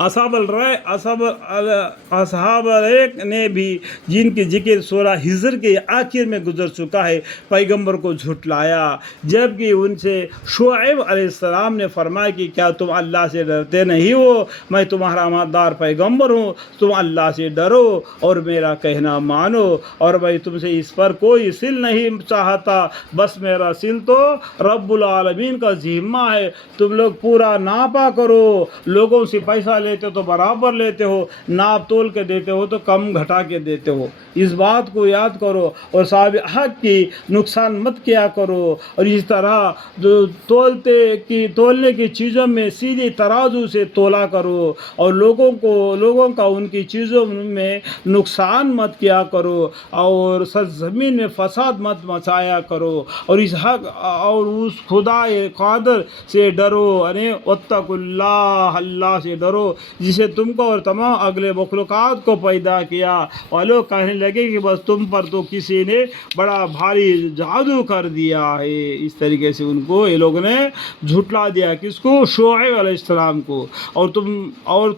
اصحاب الریک نے بھی، جن کی ذکر سورہ ہجر کے آخر میں گزر چکا ہے، پیغمبر کو جھٹلایا، جبکہ ان سے شعیب علیہ السلام نے فرمایا کہ کیا تم اللہ سے ڈرتے نہیں ہو؟ میں تمہارا امانتدار پیغمبر ہوں، تم اللہ سے ڈرو اور میرا کہنا مانو، اور میں تم سے اس پر کوئی سل نہیں چاہتا، بس میرا سل تو رب العالمین کا ذمہ ہے، تم لوگ پورا ناپا کرو، لوگوں سے پیسہ لیتے ہو تو برابر لیتے ہو، ناپ تول کے دیتے ہو تو کم گھٹا کے دیتے ہو، اس بات کو یاد کرو، اور صاحب حق کی نقصان مت کیا کرو، اور اس طرح جو تولنے کی چیزوں میں سیدھی ترازو سے تولا کرو، اور لوگوں کا ان کی چیزوں میں نقصان مت کیا کرو، اور سرزمین میں فساد مت مچایا کرو، اور اس حق اور اس خدا قادر سے ڈرو، یعنی واتقوا اللہ، اللہ سے ڈرو، جسے تم کو اور تمام اگلے مخلوقات کو پیدا کیا، اور لوگ کہنے لگے کہ بس تم پر تو کسی نے بڑا بھاری جادو کر دیا ہے۔ اس طریقے سے ان کو یہ لوگ نے جھٹلا دیا، کس کو؟ شعیب علیہ السلام کو، اور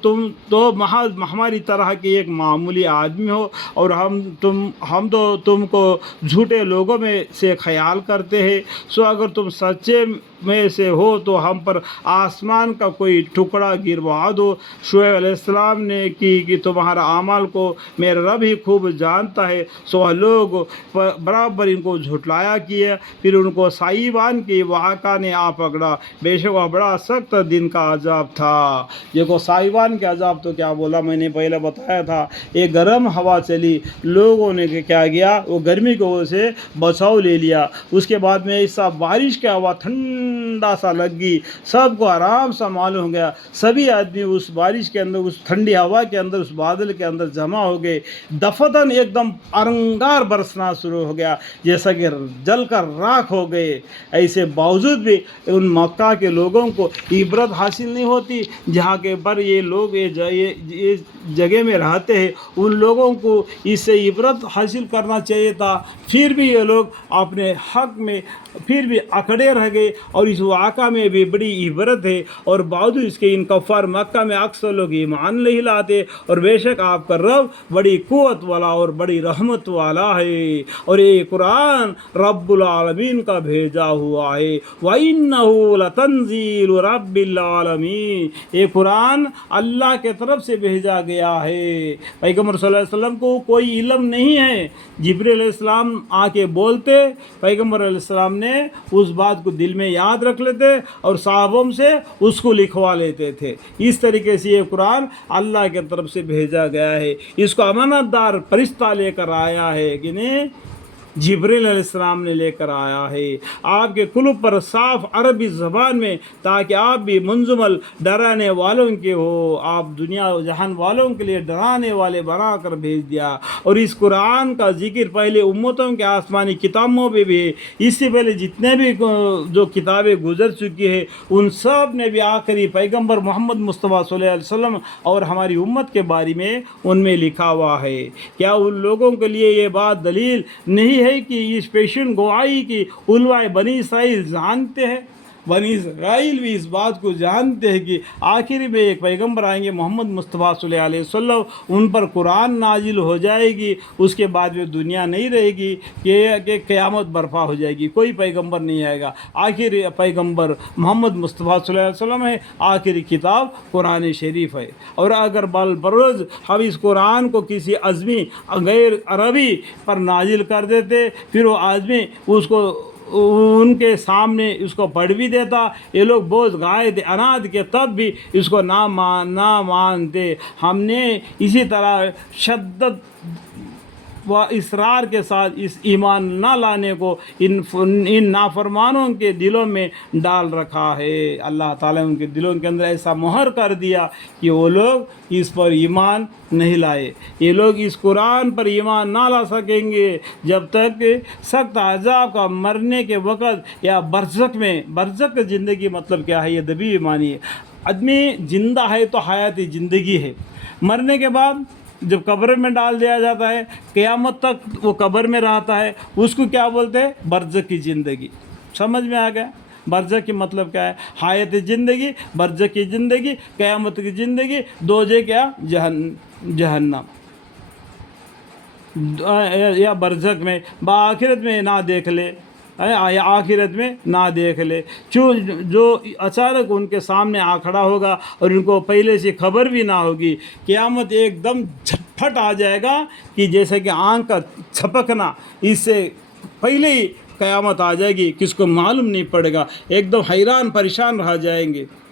تم تو محض ہماری طرح کے ایک معمولی آدمی ہو، اور ہم تو تم کو جھوٹے لوگوں میں سے خیال کرتے ہیں، سو اگر تم سچے میں سے ہو تو ہم پر آسمان کا کوئی ٹکڑا گروا دو۔ شعیب علیہ السلام نے کہ تمہارا اعمال کو میرا رب ہی خوب جانتا ہے، سو لوگ برابر ان کو جھٹلایا کیے، پھر ان کو سائبان کی واقعہ نے آ پکڑا، بے شک وہ بڑا سخت دن کا عذاب تھا۔ دیکھو سائبان کے عذاب تو کیا بولا، میں نے پہلے بتایا تھا، ایک گرم ہوا چلی، لوگوں نے کیا کیا، وہ گرمی کی وجہ سے بچاؤ لے لیا، اس کے بعد میں ایسا بارش کی ہوا ٹھنڈا سا لگ گئی، سب کو آرام سا معلوم ہو گیا، سبھی آدمی اس بارش کے اندر، اس ٹھنڈی ہوا کے اندر، اس بادل کے اندر جمع ہو گئے، دفتن ایک دم انگار برسنا شروع ہو گیا، جیسا کہ جل کر راکھ ہو گئے۔ ایسے باوجود بھی ان مکہ کے لوگوں کو عبرت حاصل نہیں ہوتی، جہاں کے پر یہ لوگ یہ جگہ میں رہتے ہیں، ان لوگوں کو اس سے عبرت حاصل کرنا چاہیے تھا، پھر بھی یہ لوگ اپنے حق میں پھر بھی اکڑے رہ گئے، اور اس واقعہ میں بھی بڑی عبرت ہے، اور باوجود اس کے ان کفار مکہ میں اکثر لوگ ایمان نہیں لاتے، اور بے شک آپ کا رب بڑی قوت والا اور بڑی رحمت والا ہے، اور یہ قرآن رب العالمین کا بھیجا ہوا ہے، وَإِنَّهُ لَتَنزِيلُ رَبِّ الْعَالَمِينَ، یہ قرآن اللہ کے طرف سے بھیجا گیا ہے۔ پیغمبر صلی اللہ علیہ وسلم کو کوئی علم نہیں ہے، جبریل علیہ السلام آ کے بولتے، پیغمبر علیہ السلام نے اس بات کو دل میں یاد رکھ لیتے اور صحابوں سے اس کو لکھوا لیتے تھے۔ اس طریقے سے یہ قرآن اللہ کے طرف سے بھیجا گیا ہے، اس کو امانت دار فرشتہ لے کر آیا ہے کہ نہیں، جبریل علیہ السلام نے لے کر آیا ہے آپ کے قلوب پر صاف عربی زبان میں، تاکہ آپ بھی منجمل ڈرانے والوں کے ہو، آپ دنیا و جہان والوں کے لیے ڈرانے والے بنا کر بھیج دیا۔ اور اس قرآن کا ذکر پہلے امتوں کے آسمانی کتابوں پہ بھی ہے، اس سے پہلے جتنے بھی جو کتابیں گزر چکی ہیں ان سب نے بھی آخری پیغمبر محمد مصطفیٰ صلی اللہ علیہ وسلم اور ہماری امت کے بارے میں ان میں لکھا ہوا ہے۔ کیا ان لوگوں کے لیے یہ بات دلیل نہیں ہے کہ اس پیشن گواہی کی علماء بنی اسرائیل جانتے ہیں؟ بنی اسرائیل بھی اس بات کو جانتے ہیں کہ آخر میں ایک پیغمبر آئیں گے محمد مصطفیٰ صلی اللہ علیہ وسلم، ان پر قرآن نازل ہو جائے گی، اس کے بعد میں دنیا نہیں رہے گی کہ قیامت برپا ہو جائے گی، کوئی پیغمبر نہیں آئے گا، آخر پیغمبر محمد مصطفیٰ صلی اللہ علیہ وسلم ہے، آخری کتاب قرآن شریف ہے۔ اور اگر بروز ہم اس قرآن کو کسی عجمی غیر عربی پر نازل کر دیتے، پھر وہ آدمی اس کو ان کے سامنے اس کو پڑھ بھی دیتا، یہ لوگ بہت غائب اناد کے تب بھی اس کو نہ مانتے۔ ہم نے اسی طرح شدت و اصرار کے ساتھ اس ایمان نہ لانے کو ان نافرمانوں کے دلوں میں ڈال رکھا ہے، اللہ تعالیٰ ان کے دلوں کے اندر ایسا مہر کر دیا کہ وہ لوگ اس پر ایمان نہیں لائے۔ یہ لوگ اس قرآن پر ایمان نہ لا سکیں گے جب تک سخت عذاب کا مرنے کے وقت یا برزخ زندگی مطلب کیا ہے، یہ دبی معنی ہے، آدمی زندہ ہے تو حیاتی زندگی ہے، مرنے کے بعد جب قبر میں ڈال دیا جاتا ہے قیامت تک وہ قبر میں رہتا ہے، اس کو کیا بولتے ہیں؟ برزخ کی زندگی۔ سمجھ میں آ گیا؟ برزخ کی مطلب کیا ہے؟ حیات زندگی، برزخ کی زندگی، قیامت کی زندگی، دوزخ کیا؟ جہنم یا برزخ میں بآخرت میں نہ دیکھ لے یا آخرت میں نہ دیکھ لے، جو اچانک ان کے سامنے آ کھڑا ہوگا اور ان کو پہلے سے خبر بھی نہ ہوگی، قیامت ایک دم جھٹپٹ آ جائے گا کہ جیسے کہ آنکھ کا چھپکنا، اس سے پہلے ہی قیامت آ جائے گی، کس کو معلوم نہیں پڑے گا، ایک دم حیران پریشان رہ جائیں گے۔